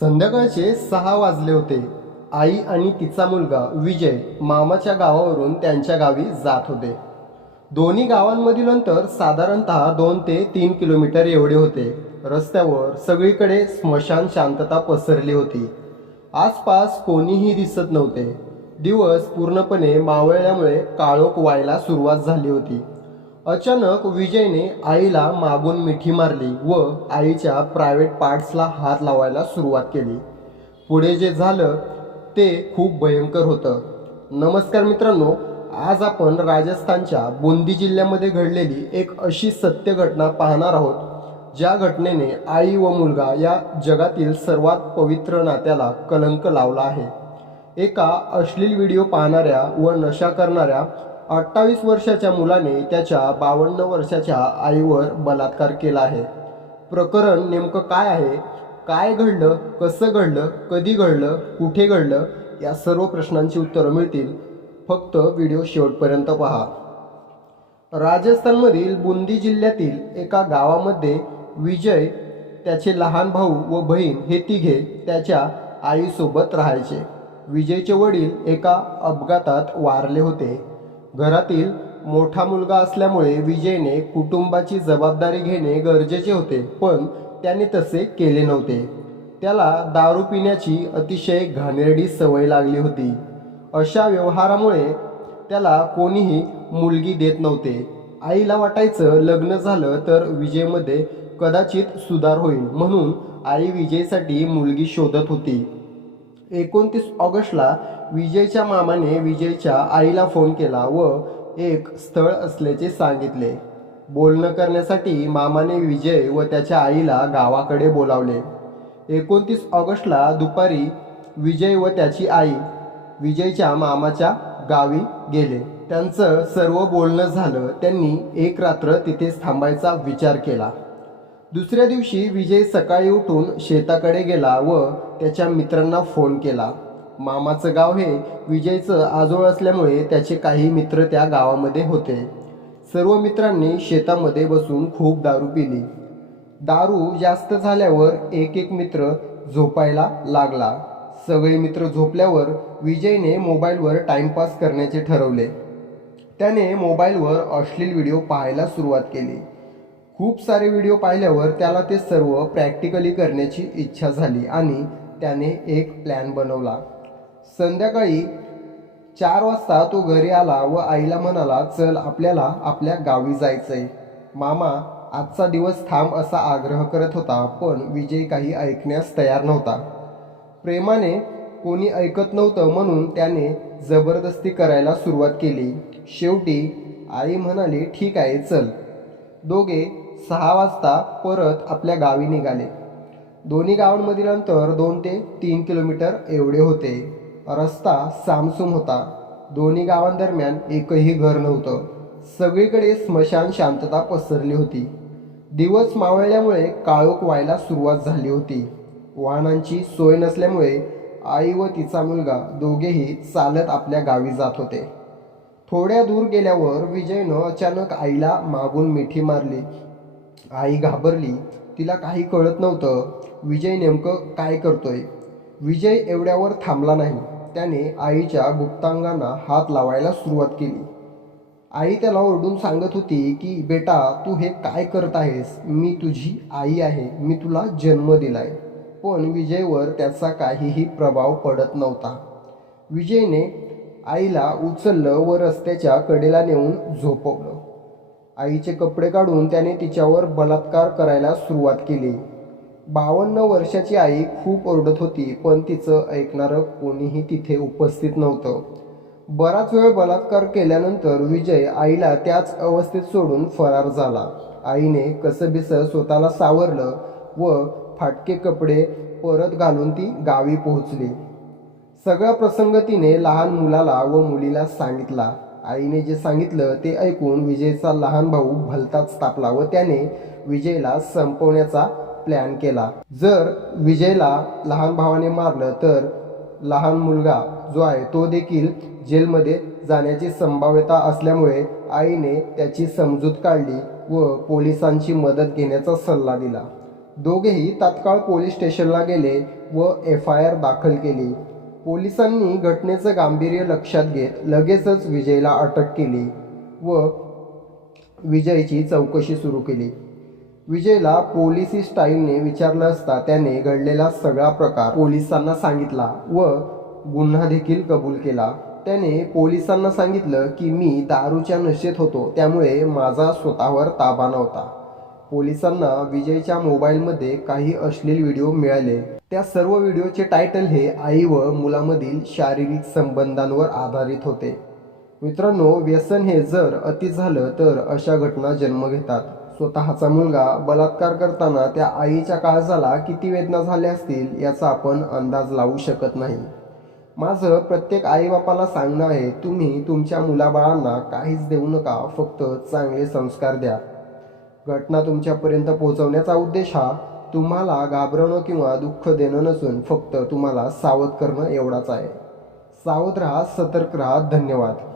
संध्याकाळचे सहा वाजले होते. आई आणि तिचा मुलगा विजय मामाच्या गावावरून त्यांच्या गावी जात होते. दोन्ही गावांमधील अंतर साधारणतः दोन ते तीन किलोमीटर एवढे होते. रस्त्यावर सगळीकडे स्मशान शांतता पसरली होती. आसपास कोणीही दिसत नव्हते. दिवस पूर्णपणे मावळल्यामुळे काळोख व्हायला सुरुवात झाली होती. अचानक विजयने आईला मागून मिठी मारली व आईच्या प्रायव्हेट पार्ट्सला हात लावायला सुरुवात केली. पुढे जे झालं ते खूप भयंकर होतं. नमस्कार मित्रांनो आज आपण राजस्थानच्या बुंदी जिल्ह्यामध्ये घडलेली एक अशी सत्य घटना पाहणार आहोत ज्या घटनेने आई व मुलगा या जगातील सर्वात पवित्र नात्याला कलंक लावला आहे. एका अश्लील व्हिडिओ पाहणाऱ्या व नशा करणाऱ्या अठ्ठावीस वर्षाच्या मुलाने त्याच्या बावन्न वर्षाच्या आईवर बलात्कार केला आहे. प्रकरण नेमकं काय आहे? काय घडलं? कसं घडलं? कधी घडलं? कुठे घडलं? या सर्व प्रश्नांची उत्तरं मिळतील. फक्त व्हिडिओ शेवटपर्यंत पहा. राजस्थानमधील बुंदी जिल्ह्यातील एका गावामध्ये विजय त्याचे लहान भाऊ व बहीण हे तिघे त्याच्या आईसोबत राहायचे. विजयचे वडील एका अपघातात वारले होते. घरातील मोठा मुलगा असल्यामुळे विजयने कुटुंबाची जबाबदारी घेणे गरजेचे होते पण त्याने तसे केले नव्हते. त्याला दारू पिण्याची अतिशय घाणेरडी सवय लागली होती. अशा व्यवहारामुळे त्याला कोणीही मुलगी देत नव्हते. आईला वाटायचं लग्न झालं तर विजयमध्ये कदाचित सुधार होईल म्हणून आई विजयसाठी मुलगी शोधत होती. एकोणतीस ऑगस्टला विजयच्या मामाने विजयच्या आईला फोन केला व एक स्थळ असल्याचे सांगितले. बोलणं करण्यासाठी मामाने विजय व त्याच्या आईला गावाकडे बोलावले. एकोणतीस ऑगस्टला दुपारी विजय व त्याची आई विजयच्या मामाच्या गावी गेले. त्यांचं सर्व बोलणं झालं. त्यांनी एक रात्र तिथेच थांबायचा विचार केला. दुसऱ्या दिवशी विजय सकाळी उठून शेताकडे गेला व त्याच्या मित्रांना फोन केला. मामाचं गाव हे विजयचं आजोळ असल्यामुळे त्याचे काही मित्र त्या गावामध्ये होते. सर्व मित्रांनी शेतामध्ये बसून खूप दारू पिली. दारू जास्त झाल्यावर एक एक मित्र झोपायला लागला. सगळे मित्र झोपल्यावर विजयने मोबाईलवर टाइमपास करण्याचे ठरवले. त्याने मोबाईलवर अश्लील व्हिडिओ पाहायला सुरुवात केली. खूप सारे व्हिडिओ पाहिल्यावर त्याला ते सर्व प्रॅक्टिकली करण्याची इच्छा झाली आणि त्याने एक प्लॅन बनवला. संध्याकाळी चार वाजता तो घरी आला व आईला म्हणाला चल आपल्याला आपल्या गावी जायचंय. मामा आजचा दिवस थांब असा आग्रह करत होता पण विजय काही ऐकण्यास तयार नव्हता. प्रेमाने कोणी ऐकत नव्हतं म्हणून त्याने जबरदस्ती करायला सुरुवात केली. शेवटी आई म्हणाली ठीक आहे चल. दोघे सहा वाजता परत आपल्या गावी निघाले. दोन्ही गावांमधील अंतर दोन ते तीन किलोमीटर एवढे होते. रस्ता सामसूम होता. दोन्ही गावांदरम्यान एकही घर नव्हतं. सगळीकडे स्मशान शांतता पसरली होती. दिवस मावळल्यामुळे काळोख व्हायला सुरुवात झाली होती. वाहनांची सोय नसल्यामुळे आई व तिचा मुलगा दोघेही चालत आपल्या गावी जात होते. थोड्या दूर गेल्यावर विजयनं अचानक आईला मागून मिठी मारली. आई घाबरली तिला काही कळत नव्हतं विजय नेमकं काय करतोय. विजय एवढ्यावर थांबला नाही. त्याने आईच्या गुप्तांगांना हात लावायला सुरुवात केली. आई त्याला ओरडून सांगत होती की बेटा तू हे काय करत आहेस? मी तुझी आई आहे. मी तुला जन्म दिलाय. पण विजयवर त्याचा काहीही प्रभाव पडत नव्हता. विजयने आईला उचललं व रस्त्याच्या कडेला नेऊन झोपवलं. आईचे कपडे काढून त्याने तिच्यावर बलात्कार करायला सुरुवात केली. बावन्न वर्षाची आई खूप ओरडत होती पण तिचं ऐकणारं कोणीही तिथे उपस्थित नव्हतं. बराच वेळ बलात्कार केल्यानंतर विजय आईला त्याच अवस्थेत सोडून फरार झाला. आईने कसंबिसं स्वतःला सावरलं व फाटके कपडे परत घालून ती गावी पोहोचली. सगळा प्रसंग तिने लहान मुलाला व मुलीला सांगितला. आईने जे सांगितलं ते ऐकून विजयचा लहान भाऊ भलताच तापला व त्याने विजयला संपवण्याचा प्लॅन केला. जर विजयला लहान भावाने मारलं तर लहान मुलगा जो आहे तो देखील जेलमध्ये जाण्याची संभाव्यता असल्यामुळे आईने त्याची समजूत काढली व पोलिसांची मदत घेण्याचा सल्ला दिला. दोघेही तात्काळ पोलीस स्टेशनला गेले व एफ आय आर दाखल केली. पोलिसांनी घटनेचं गांभीर्य लक्षात घेत लगेचच विजयला अटक केली व विजयची चौकशी सुरू केली. विजयला पोलिसी स्टाईलने विचारलं असता त्याने घडलेला सगळा प्रकार पोलिसांना सांगितला व गुन्हा देखील कबूल केला. त्याने पोलिसांना सांगितलं की मी दारूच्या नशेत होतो त्यामुळे माझा स्वतःवर ताबा नव्हता. पोलिसांना विजयच्या मोबाईलमध्ये काही अश्लील व्हिडिओ मिळाले. त्या सर्व व्हिडिओचे टायटल हे आई व मुलामधील शारीरिक संबंधांवर आधारित होते. मित्रांनो व्यसन हे जर अति झालं तर अशा घटना जन्म घेतात. स्वतःचा मुलगा बलात्कार करताना त्या आईच्या काळजाला किती वेदना झाल्या असतील याचा आपण अंदाज लावू शकत नाही. माझं प्रत्येक आईबापाला सांगणं आहे तुम्ही तुमच्या मुलाबाळांना काहीच देऊ नका फक्त चांगले संस्कार द्या. घटना तुमच्यापर्यंत पोहोचवण्याचा उद्देश हा तुम्हाला घाबरवणं किंवा दुःख देणं नसून फक्त तुम्हाला सावध करणं एवढाच आहे. सावध राहा सतर्क राहा. धन्यवाद.